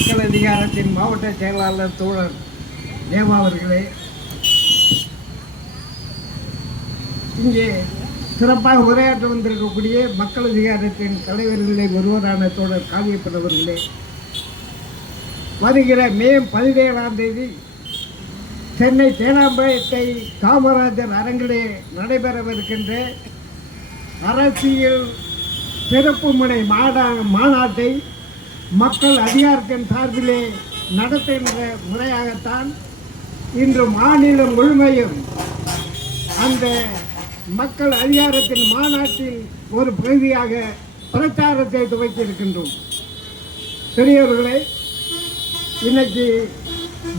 மக்கள் அதிகாரத்தின் மாவட்ட செயலாளர் தோழர் தேவா அவர்களே, இங்கே சிறப்பாக உரையாற்ற வந்திருக்கக்கூடிய மக்கள் அதிகாரத்தின் தலைவர்களை ஒருவரான தோழர் காவியப்பன் அவர்களே, வருகிற மே 17ஆம் தேதி சென்னை தேனாம்பேட்டை காமராஜர் அரங்கிலே நடைபெறவிருக்கின்ற அரசியல் சிறப்பு முனை மாநாட்டை மக்கள் அதிகாரத்தின் சார்பிலே நடத்துகின்ற முறையாகத்தான் இன்று மாநிலம் முழுமையும் அந்த மக்கள் அதிகாரத்தின் மாநாட்டில் ஒரு பகுதியாக பிரச்சாரத்தை துவக்கியிருக்கின்றோம். பெரியவர்களே, இன்னைக்கு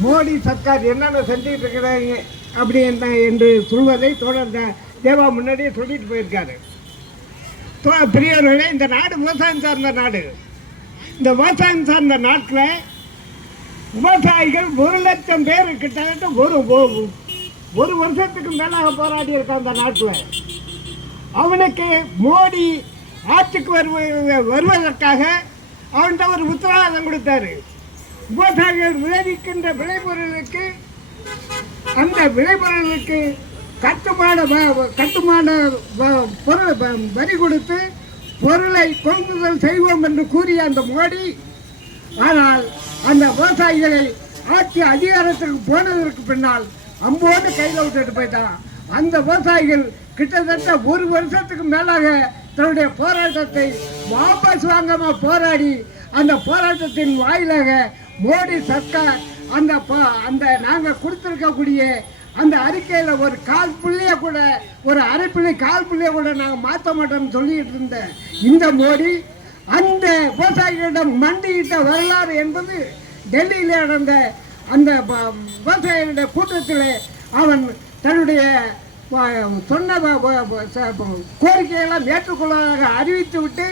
மோடி சர்க்கார் என்னென்ன செஞ்சுட்டு இருக்கிறாங்க அப்படி என்ன என்று சொல்வதை தோழர் தேவா முன்னாடியே சொல்லிட்டு போயிருக்காரு. பெரியவர்களே, இந்த நாடு விவசாயம் சார்ந்த நாடு. இந்த விவசாயம் சார்ந்த நாட்டில் விவசாயிகள் 1,00,000 பேர் கிட்டத்தட்ட ஒரு வருஷத்துக்கு மேலாக போராடி இருக்கான் இந்த நாட்டில். அவனுக்கு மோடி ஆட்சிக்கு வருவதற்காக அவன்கிட்ட ஒரு உத்தரவாதம் கொடுத்தாரு. விவசாயிகள் விளைவிக்கின்ற விளைபொருளுக்கு அந்த விளைபொருளுக்கு கட்டுமான பொருள் வரி கொடுத்து பொருளை கொள்முதல் செய்வோம் என்று கூறிய அந்த மோடி, ஆனால் அந்த விவசாயிகளை ஆட்சி அதிகாரத்திற்கு போனதற்கு பின்னால் அம்போடு கையில் விட்டுட்டு போயிட்டான். அந்த விவசாயிகள் கிட்டத்தட்ட ஒரு வருஷத்துக்கு மேலாக தன்னுடைய போராட்டத்தை வாபஸ் வாங்காம போராடி அந்த போராட்டத்தின் வாயிலாக மோடி சர்க்கார் அந்த நாங்கள் கொடுத்துருக்கக்கூடிய அந்த அறிக்கையில் ஒரு கால் புள்ளியை கூட, ஒரு அரை புள்ளி கால் புள்ளியை கூட நாங்கள் மாற்ற மாட்டோம்னு சொல்லிட்டு இருந்த இந்த மோடி அந்த விவசாயிகளிடம் மண்டியிட்ட வரலாறு என்பது டெல்லியில் நடந்த அந்த விவசாயிகளுடைய கூட்டத்தில் அவன் தன்னுடைய சொன்ன கோரிக்கையெல்லாம் ஏற்றுக்கொள்வதாக அறிவித்து விட்டு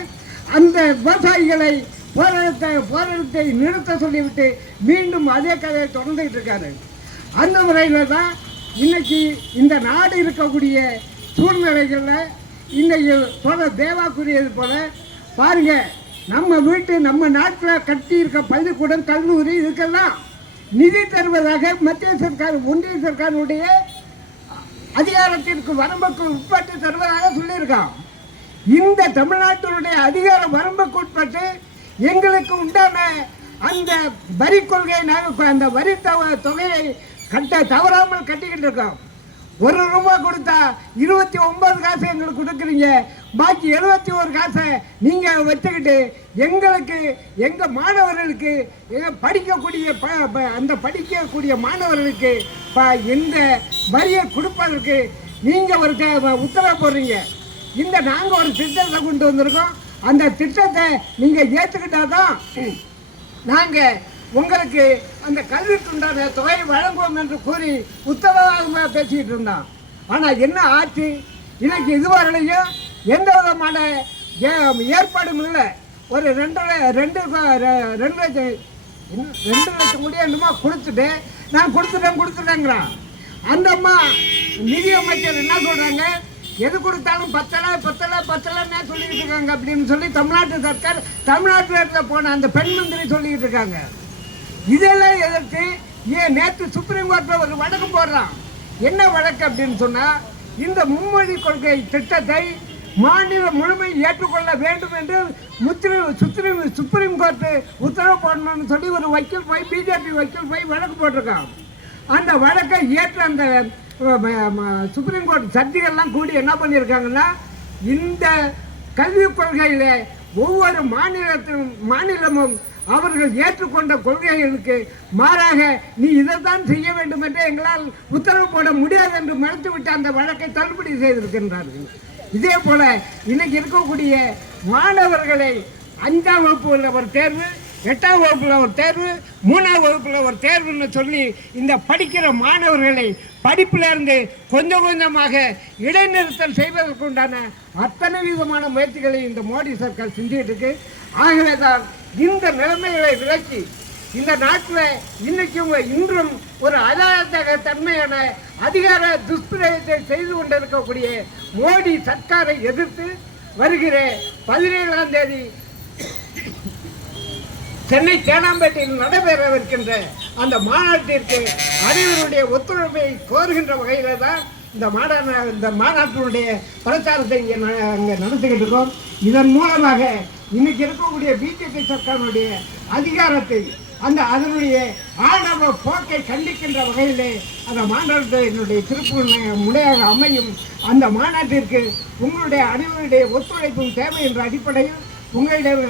அந்த விவசாயிகளை போராட்டத்தை நிறுத்த சொல்லிவிட்டு மீண்டும் அதே கதையை தொடர்ந்துகிட்டு இருக்காரு. அந்த முறையில் தான் இன்னைக்கு இந்த நாடு இருக்கக்கூடிய சூழ்நிலைகளில் இன்னைக்கு தேவா கூறியது போல பாருங்க, நம்ம நாட்டில் கட்டி இருக்க பள்ளிக்கூடம், கல்லூரி இதுக்கெல்லாம் நிதி தருவதாக மத்திய சர்க்கார், ஒன்றிய சர்க்காருடைய அதிகாரத்திற்கு வரம்புக்கு உட்பட்டு தருவதாக சொல்லியிருக்கான். இந்த தமிழ்நாட்டினுடைய அதிகார வரம்புக்கு உட்பட்டு எங்களுக்கு உண்டான அந்த வரி கொள்கையை நாங்கள் அந்த வரி தொகையை தவறாமல் கட்டிக்கிட்டு இருக்கோம். ₹1 கொடுத்தா 29 காசு எங்களுக்கு கொடுக்குறீங்க, பாக்கி 71 காசை நீங்கள் வச்சுக்கிட்டு எங்கள் மாணவர்களுக்கு படிக்கக்கூடிய அந்த படிக்கக்கூடிய மாணவர்களுக்கு இந்த வரியை கொடுப்பதற்கு நீங்கள் ஒரு உத்தரவு போடுறீங்க. நாங்கள் ஒரு திட்டத்தை கொண்டு வந்திருக்கோம். அந்த திட்டத்தை நீங்கள் ஏற்றுக்கிட்டாதான் நாங்கள் உங்களுக்கு அந்த கல்விக்குண்டான தொகையை வழங்குவோம் என்று கூறி உத்தரவாதமாக பேசிக்கிட்டு இருந்தான். ஆனால் என்ன ஆச்சு? இன்னைக்கு இதுவரையிலையும் எந்த விதமான ஏற்பாடும் இல்லை. ஒரு 2 லட்சம் கூட என்னமோ கொடுத்துட்டு நான் கொடுத்துட்டேங்கிறான். அந்த அம்மா நிதியமைச்சர் என்ன சொல்கிறாங்க, எது கொடுத்தாலும் பத்தலைன்னு சொல்லிக்கிட்டு இருக்காங்க அப்படின்னு சொல்லி தமிழ்நாட்டு சர்க்கார், தமிழ்நாட்டில் போன அந்த பெண் மந்திரி சொல்லிக்கிட்டு இருக்காங்க. இதெல்லாம் எதிர்த்து ஏன் நேற்று சுப்ரீம் கோர்ட்டில் ஒரு வழக்கு போடுறான். என்ன வழக்கு அப்படின்னு சொன்னால், இந்த மும்மொழி கொள்கை திட்டத்தை மாநிலம் முழுமை ஏற்றுக்கொள்ள வேண்டும் என்று சுப்ரீம் கோர்ட்டு உத்தரவு போடணும்னு சொல்லி ஒரு வக்கீல் போய், பிஜேபி வக்கீல் போய் வழக்கு போட்டிருக்கான். அந்த வழக்கை ஏற்று அந்த சுப்ரீம் கோர்ட் சர்ச்சைகள்லாம் கூடி என்ன பண்ணியிருக்காங்கன்னா, இந்த கல்விக் கொள்கையில் ஒவ்வொரு மாநிலமும் அவர்கள் ஏற்றுக்கொண்ட கொள்கைகளுக்கு மாறாக நீ இதைத்தான் செய்ய வேண்டும் என்று எங்களால் உத்தரவு போட முடியாது என்று மறுத்துவிட்டு அந்த வழக்கை தள்ளுபடி செய்திருக்கின்றார்கள். இதே போல இன்னைக்கு இருக்கக்கூடிய மாணவர்களை 5ஆம் வகுப்புல ஒரு தேர்வு, 8ஆம் வகுப்புல ஒரு தேர்வு, 3ஆம் வகுப்புல ஒரு தேர்வுன்னு சொல்லி இந்த படிக்கிற மாணவர்களை படிப்பிலிருந்து கொஞ்சமாக இடைநிறுத்தல் செய்வதற்குண்டான அத்தனை விதமான முயற்சிகளை இந்த மோடி சர்க்கார் செஞ்சுட்டு இருக்கு. ஆகவே தான் இந்த நிலைமைகளை விலக்கி இந்த நாட்டில் இன்னைக்கும் இன்றும் ஒரு அராஜக தன்மையான அதிகார துஷ்பிரயோகத்தை செய்து கொண்டிருக்கக்கூடிய மோடி சர்க்காரை எதிர்த்து வருகிற 17ஆம் தேதி சென்னை தேனாம்பேட்டையில் நடைபெறவிருக்கின்ற அந்த மாநாட்டிற்கு அனைவருடைய ஒத்துழைப்பை கோருகின்ற வகையில் தான் இந்த மாநாட்டினுடைய பிரச்சாரத்தை இங்கே நடத்திக்கிட்டு இருக்கோம். இதன் மூலமாக இன்னைக்கு இருக்கக்கூடிய பிஜேபி சர்க்காருடைய அதிகாரத்தை அதனுடைய ஆணவ போக்கை கண்டிக்கின்ற வகையிலே அந்த மாநாட்டினுடைய திருப்பு முனையாக அமையும். அந்த மாநாட்டிற்கு உங்களுடைய அனைவருடைய ஒத்துழைப்பும் தேவை என்ற அடிப்படையில் உங்களிடம்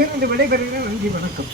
இருந்து விடைபெறுகிறேன். நன்றி, வணக்கம்.